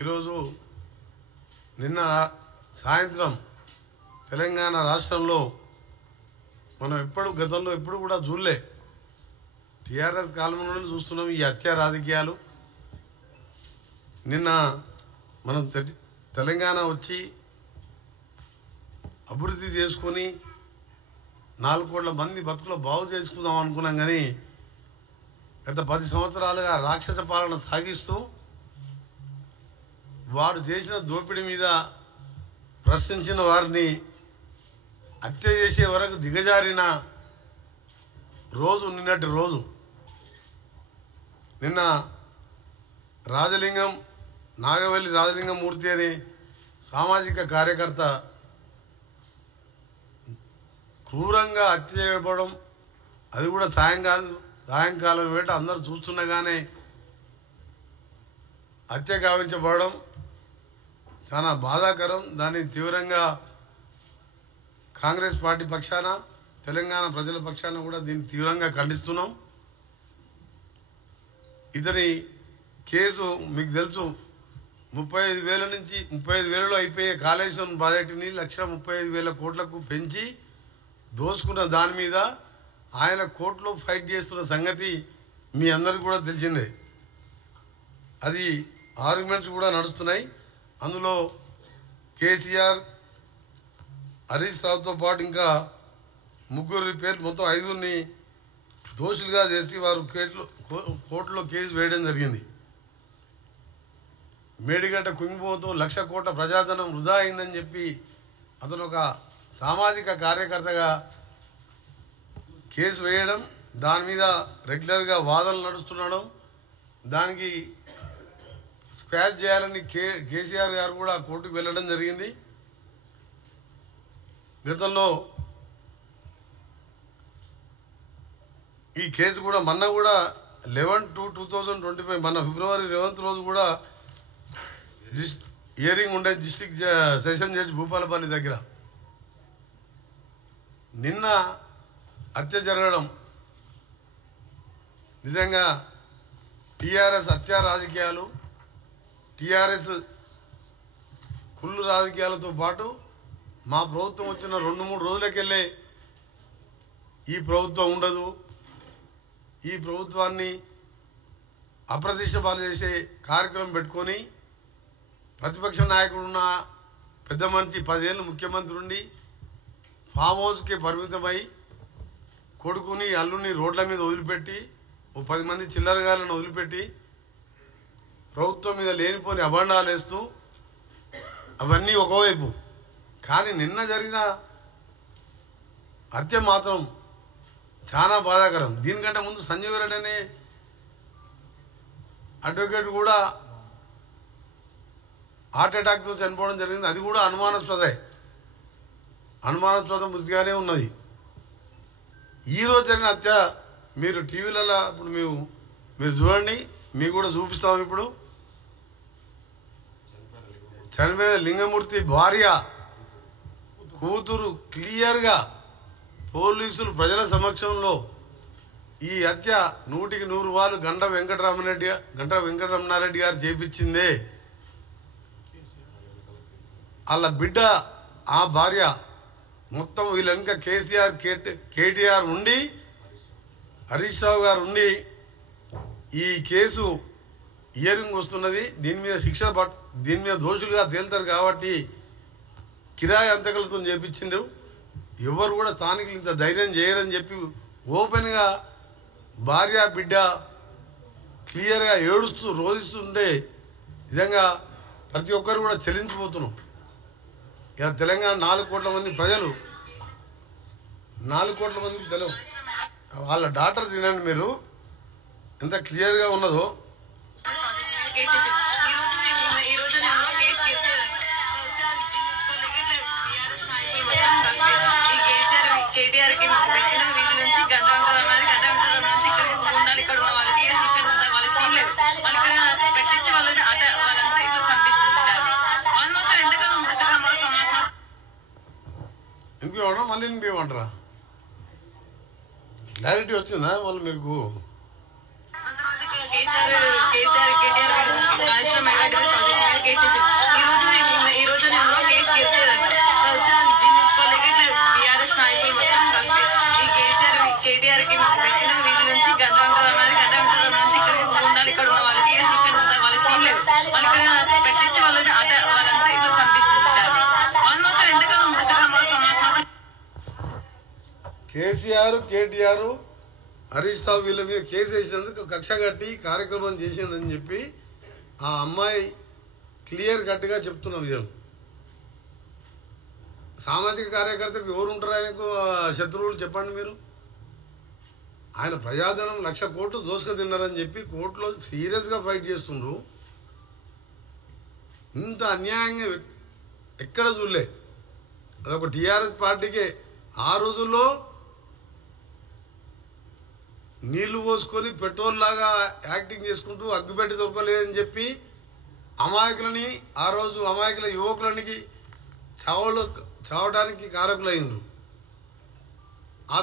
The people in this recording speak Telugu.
ఈరోజు నిన్న సాయంత్రం తెలంగాణ రాష్ట్రంలో మనం గతంలో ఎప్పుడు కూడా చూడలే. టీఆర్ఎస్ కాలం నుండి చూస్తున్నాం ఈ హత్య రాజకీయాలు. నిన్న మనం తెలంగాణ వచ్చి అభివృద్ధి చేసుకుని 4 కోట్ల మంది బతుకులు బాగు చేసుకుందాం అనుకున్నాం. కానీ గత 10 సంవత్సరాలుగా రాక్షస పాలన సాగిస్తూ వారు చేసిన దోపిడీ మీద ప్రశ్నించిన వారిని హత్య చేసే వరకు దిగజారిన రోజు నిన్నటి రోజు. నిన్న నాగవల్లి రాజలింగం మూర్తి అనే సామాజిక కార్యకర్త క్రూరంగా హత్య చేయబడడం, అది కూడా సాయంకాలం వేట అందరూ చూస్తుండగానే హత్య గావించబడడం చాలా బాధాకరం. దాన్ని తీవ్రంగా కాంగ్రెస్ పార్టీ పక్షాన, తెలంగాణ ప్రజల పక్షాన కూడా దీన్ని తీవ్రంగా ఖండిస్తున్నాం. ఇతని కేసు మీకు తెలుసు, 35,000 నుంచి 35,000లో అయిపోయే కాళేశ్వరం ప్రాజెక్టుని 1,35,000 కోట్లకు పెంచి దోసుకున్న దాని మీద ఆయన కోర్టులో ఫైట్ చేస్తున్న సంగతి మీ అందరికీ కూడా తెలిసిందే. అది ఆర్గ్యుమెంట్స్ కూడా నడుస్తున్నాయి. అందులో కేసీఆర్, హరీష్ రావుతో పాటు ఇంకా 3 పేర్లు, మొత్తం 5 దోషులుగా చేసి వారు కోర్టులో కేసు వేయడం జరిగింది. మేడిగడ్డ కుంగిపోతూ 1,00,000 కోట్ల ప్రజాధనం వృధా అయిందని చెప్పి అతను ఒక సామాజిక కార్యకర్తగా కేసు వేయడం, దాని మీద రెగ్యులర్గా వాదనలు నడుస్తుండడం, దానికి స్క్వాష్ చేయాలని కేసీఆర్ గారు కూడా కోర్టుకు వెళ్లడం జరిగింది. గతంలో ఈ కేసు కూడా మొన్న కూడా 11/2/2025 మన ఫిబ్రవరి 11th రోజు కూడా హియరింగ్ ఉండే డిస్ట్రిక్ట్ సెషన్ జడ్జి భూపాలపల్లి దగ్గర. నిన్న హత్య జరగడం నిజంగా టీఆర్ఎస్ హత్య రాజకీయాలు, టీఆర్ఎస్ కుళ్ళు రాజకీయాలతో పాటు మా ప్రభుత్వం వచ్చిన 2-3 రోజులకెళ్ళే ఈ ప్రభుత్వం ఉండదు, ఈ ప్రభుత్వాన్ని అప్రతిష్ట పాలు చేసే కార్యక్రమం పెట్టుకొని ప్రతిపక్ష నాయకుడున్న పెద్ద మనిషి 10 ఏళ్ళు ముఖ్యమంత్రి ఉండి ఫామ్ హౌస్కి పరిమితమై కొడుకుని అల్లుని రోడ్ల మీద వదిలిపెట్టి 10 మంది చిల్లరగాలను వదిలిపెట్టి ప్రభుత్వం మీద లేనిపోని అభండాలు వేస్తూ అవన్నీ ఒకవైపు. కానీ నిన్న జరిగిన హత్య మాత్రం చాలా బాధాకరం. దీనికంటే ముందు సంజీవ్ రెడ్డి అనే అడ్వకేట్ కూడా హార్ట్ అటాక్తో చనిపోవడం జరిగింది. అది కూడా అనుమానాస్పద మృతిగానే ఉన్నది. ఈరోజు జరిగిన హత్య మీరు టీవీలలో ఇప్పుడు మీరు చూడండి, మీకు కూడా చూపిస్తాం. ఇప్పుడు చనిపోయిన లింగమూర్తి భార్య కూతురు క్లియర్గా పోలీసులు ప్రజల సమక్షంలో ఈ హత్య 100కి 100 గంట వెంకటరమణారెడ్డి గారు చేపించిందే. వాళ్ళ బిడ్డ, ఆ భార్య, మొత్తం వీళ్ళ వెనుక కేసీఆర్, కేటీఆర్ ఉండి, హరీష్ రావు గారు ఉండి ఈ కేసు హియరింగ్ వస్తున్నది. దీని మీద దోషులుగా తేలుతారు కాబట్టి కిరాయి అంతకులతో చేపించిండ్రు. ఎవరు కూడా స్థానికులు ఇంత ధైర్యం చేయరని చెప్పి ఓపెన్ గా భార్య బిడ్డ క్లియర్ గా ఏడుస్తూ రోధిస్తుంటే నిజంగా ప్రతి ఒక్కరు కూడా చెల్లించిపోతున్నాం. ఇలా తెలంగాణ 4 కోట్ల మంది ప్రజలు, 4 కోట్ల మంది తెలుగు వాళ్ళ డాటర్ తినండి మీరు ఎంత క్లియర్ గా ఉన్నదో. ఇంకేమన్నా మళ్ళీ ఇంకేమంటారా? క్లారిటీ వచ్చిందా వాళ్ళు మీకు? కేసీఆర్ కేటీఆర్ వాళ్ళకి పెట్టించి వాళ్ళంతా ఇట్లా చంపిస్తుంటారు. వాళ్ళు మాత్రం ఎంతగానో కేసీఆర్ కేటీఆర్ హరీష్ రావు వీళ్ళ మీద కేసు వేసినందుకు కక్ష కట్టి కార్యక్రమం చేసిందని చెప్పి ఆ అమ్మాయి క్లియర్ కట్ గా చెప్తున్న విషయం. సామాజిక కార్యకర్తకు ఎవరు ఉంటారు ఆయనకు శత్రువులు చెప్పండి మీరు? ఆయన ప్రజాధనం 1,00,000 కోట్లు దోసుక తిన్నారని చెప్పి కోర్టులో సీరియస్ గా ఫైట్ చేస్తుండ్రు. ఇంత అన్యాయంగా ఎక్కడ చూడలే. అదొక టీఆర్ఎస్ పార్టీకే. ఆ రోజుల్లో నీళ్లు పోసుకొని పెట్రోల్ లాగా యాక్టింగ్ చేసుకుంటూ అగ్గిపెట్టి దొరకలేదని చెప్పి అమాయకులని ఆ రోజు అమాయకుల యువకులనికి చావడానికి కారకులైండ్రు. ఆ